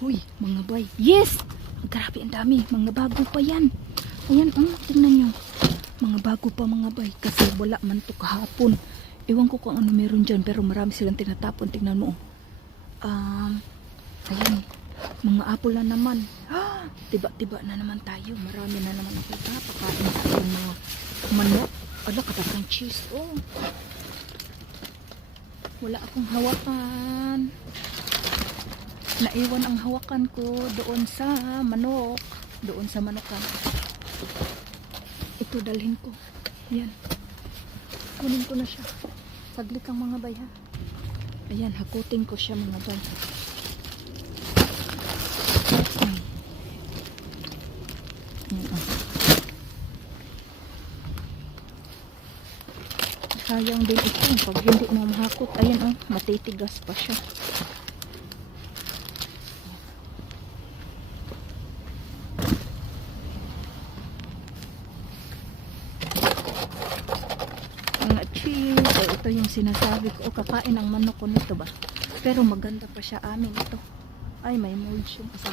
Huy, mga bay. Yes! Grabe, ang dami. Mga bago pa yan. Ayan, tingnan nyo. Mga bago pa mga bay. Kasi wala man to kahapon. Ewan ko kung ano meron dyan. Pero marami silang tinatapon. Tingnan mo. Ayan. Mga apple na naman. Tiba-tiba na naman tayo. Marami na naman ako. Pakain sa ating mga manok. Ala, katakang cheese. Oh. Wala akong hawakan. Naiwan ang hawakan ko doon sa manok. Doon sa manokan. Ito dalhin ko. Yan. Kunin ko na siya. Saglit ang mga bay ha. Ayan, hakutin ko siya mga bay. Sayang din ito. Pag hindi mo mahakot, ayan matitigas pa siya. Mga cheese. Ito yung sinasabi ko. Kakain ang manok ko nito ba? Pero maganda pa siya amin ito. Ay, may mold yung isa.